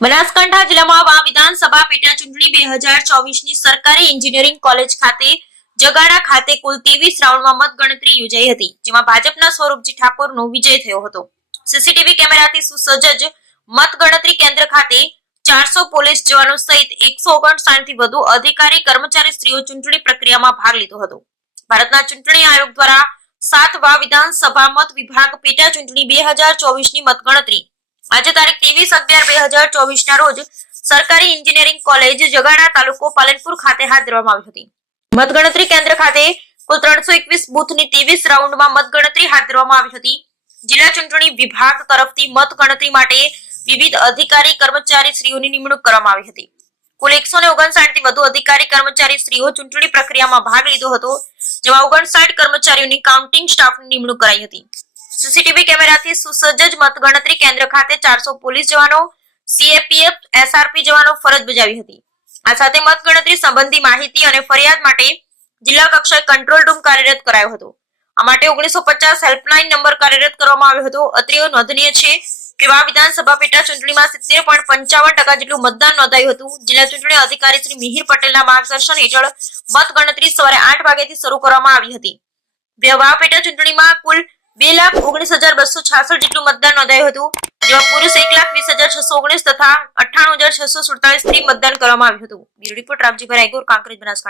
બનાસકાંઠા જિલ્લામાં વા વિધાનસભા પેટા ચૂંટણી બે હજાર ચોવીસની સરકારી એન્જિનિયરિંગ કોલેજ ખાતે જગાડા ખાતે કુલ ત્રેવીસ રાઉન્ડમાં મતગણતરી યોજાઈ હતી, જેમાં ભાજપના સ્વરૂપજી ઠાકોરનો વિજય થયો હતો. સીસીટીવી કેમેરાથી સુસજ્જ મતગણતરી કેન્દ્ર ખાતે ચારસો પોલીસ જવાનો સહિત એકસો ઓગણસાઠથી વધુ અધિકારી, કર્મચારી, સ્ત્રીઓ ચૂંટણી પ્રક્રિયામાં ભાગ લીધો હતો. ભારતના ચૂંટણી આયોગ દ્વારા સાત વા વિધાનસભા મત વિભાગ પેટા ચૂંટણી બે હજાર ચોવીસની મતગણતરી આજે તારીખ ત્રેવીસ અગિયાર બે હજાર ચોવીસ ના રોજ સરકારી એન્જિનિયરિંગ કોલેજ જગાણા તાલુકો પાલનપુર ખાતે હાથ ધરવામાં આવી હતી. મતગણતરી કેન્દ્ર ખાતે કુલ ત્રણસો એકવીસ બૂથની ત્રેવીસ રાઉન્ડમાં મતગણતરી હાથ ધરવામાં આવી હતી. જિલ્લા ચૂંટણી વિભાગ તરફથી મતગણતરી માટે વિવિધ અધિકારી કર્મચારી શ્રીઓની નિમણૂક કરવામાં આવી હતી. કુલ એકસો ને ઓગણસાઠથી વધુ અધિકારી કર્મચારી શ્રીઓ ચૂંટણી પ્રક્રિયામાં ભાગ લીધો હતો, જેમાં ઓગણસાઠ કર્મચારીઓની કાઉન્ટિંગ સ્ટાફની નિમણૂક કરાઈ હતી. સીસીટીવી કેમેરાથી સુસજ્જ મતગણતરી કેન્દ્ર ખાતે ચારસો પોલીસ જવાનો સીએપીએફ એસઆરપી જવાનો ફરજ બજાવી હતી. આ સાથે મતગણતરી સંબંધી માહિતી અને ફરિયાદ માટે જિલ્લા કક્ષાએ કંટ્રોલ રૂમ કાર્યરત કરાયો હતો. આ માટે ઓગણીસો પચાસ હેલ્પલાઇન નંબર કાર્યરત કરવામાં આવ્યો હતો. અત્રે નોંધનીય છે કે આ વિધાનસભા પેટા ચૂંટણીમાં સિત્તેર પોઈન્ટ પંચાવન ટકા જેટલું મતદાન નોંધાયું હતું. જિલ્લા ચૂંટણી અધિકારી શ્રી મિહિર પટેલના માર્ગદર્શન હેઠળ મતગણતરી સવારે આઠ વાગ્યાથી શરૂ કરવામાં આવી હતી. વ્યવહાર પેટા ચૂંટણીમાં કુલ બે લાખ ઓગણીસ હજાર બસો છાસઠ જેટલું મતદાન નોંધાયું હતું, જેમાં પુરુષ એક લાખ વીસ હજાર છસો ઓગણીસ તથા અઠ્ઠાણું હજાર છસો સુડતાલીસ સ્ત્રી મતદાન કરવામાં આવ્યું હતું. Bureau report Ramjibhai Raygor, Kankrej Banaskantha